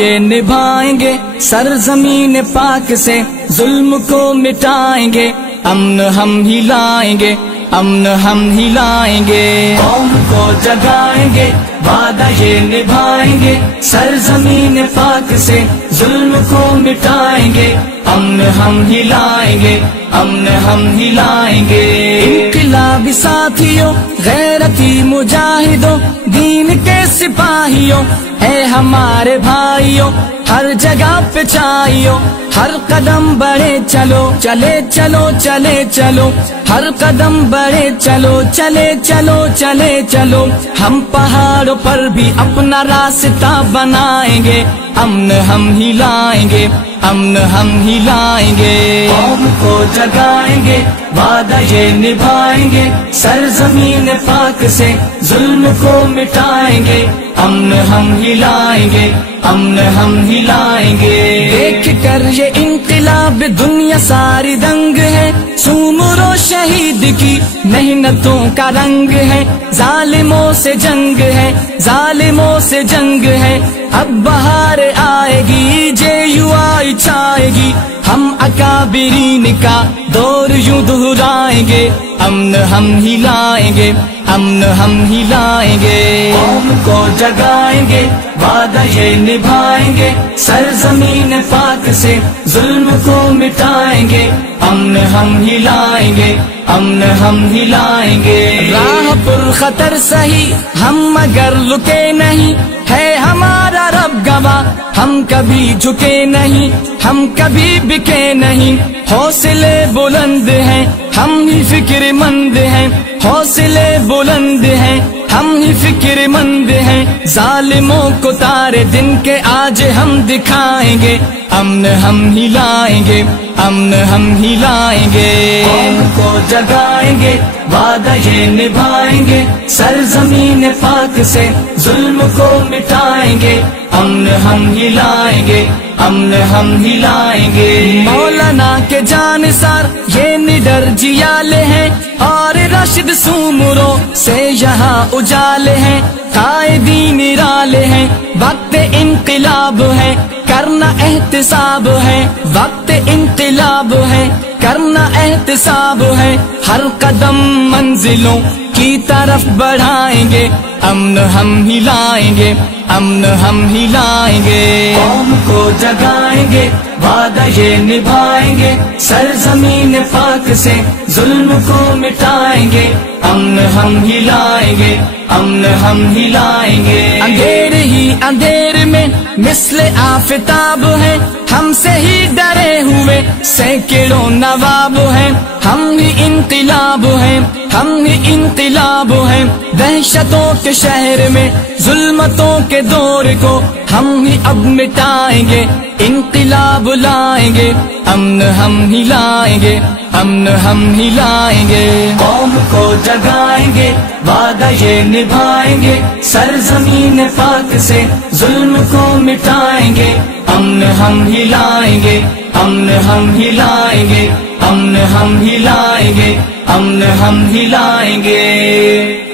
یہ نبھائیں گے سرزمین پاک سے ظلم کو مٹائیں گے، امن ہم ہی لائیں گے، امن ہم ہی لائیں گے، قوم کو جگائیں گے، وعدہ یہ نبھائیں گے، سرزمین پاک سے ظلم کو مٹائیں گے، امن ہم ہی لائیں گے، امن ہم ہی لائیں گے۔ انقلابی ساتھیوں، غیرتی مجاہدوں، دین کے سپاہیوں، اے ہمارے بھائیوں، ہر جگہ پہ چاہیو، ہر قدم بڑھے چلو، چلے چلو چلے چلو، ہر قدم بڑھے چلو، چلے چلو چلے چلو، ہم پہاڑوں پر بھی اپنا راستہ بنائیں گے، امن ہم ہی لائیں گے، امن ہم ہی لائیں گے، قوم کو جگائیں گے، وعدہ یہ نبھائیں گے، سرزمین پاک سے ظلم کو مٹائیں گے، امن ہم ہی لائیں گے، امن ہم ہی لائیں گے۔ دیکھ کر یہ انقلاب دنیا ساری دنگ ہے، سومر و شہید کی محنتوں کا رنگ ہے، ظالموں سے جنگ ہے، ظالموں سے جنگ ہے، اب بہار آئے گی، JUI چھائے گی، ہم اکابرین کا دور یوں دہرائیں گے، امن ہم ہی لائیں گے، امن ہم ہی لائیں گے، قوم کو جگائیں گے، وعدہ یہ نبھائیں گے، سرزمین پاک سے ظلم کو مٹائیں گے، امن ہم ہی لائیں گے، امن ہم ہی لائیں گے۔ راہ پر خطر سہی ہم مگر رکے نہیں، ہے ہمارا رب گواہ، ہم کبھی جھکے نہیں، ہم کبھی بکے نہیں، حوصلے بلند ہیں، ہم ہی فکر مند ہیں، حوصلے بلند ہیں، ہم ہی فکر مند ہیں، ظالموں کو تارے دن کے آج ہم دکھائیں گے، امن ہم ہی لائیں گے، امن ہم ہی لائیں گے، قوم کو جگائیں گے، وعدہ یہ نبھائیں گے، سرزمین پاک سے ظلم کو مٹائیں گے، امن ہم ہی لائیں گے، امن ہم ہی لائیں گے۔ مولانا کے جانثار یہ نڈر جیالے ہیں، اور راشد سومروں سے یہاں اجالے ہیں، قائدین نرالے ہیں، وقت انقلاب ہے، کرنا احتساب ہے، وقت انقلاب ہے، کرنا احتساب ہے، ہر قدم منزلوں کی طرف بڑھائیں گے، امن ہم ہی لائیں گے، امن ہم ہی لائیں گے، قوم کو جگائیں گے، وعدہ یہ نبھائیں گے، سرزمین پاک سے ظلم کو مٹائیں گے، امن ہم ہی لائیں گے، امن ہم ہی لائیں گے۔ اندھیر ہی اندھیر میں مثل آفتاب ہے، ہم سے ہی ڈرے ہوئے سینکڑوں نواب ہیں، ہم ہی انقلاب ہیں، ہم ہی انقلاب ہیں، دہشتوں کے شہر میں ظلمتوں کے دور کو ہم ہی اب مٹائیں گے، انقلاب لائیں گے، امن ہم ہی لائیں گے، امن ہم ہی لائیں گے، قوم کو جگائیں گے، وعدہ یہ نبھائیں گے، سرزمین پاک سے ظلم کو مٹائیں گے، امن ہم ہی لائیں گے، امن ہم ہی لائیں گے، امن ہم ہی لائیں گے، امن ہم ہی لائیں گے۔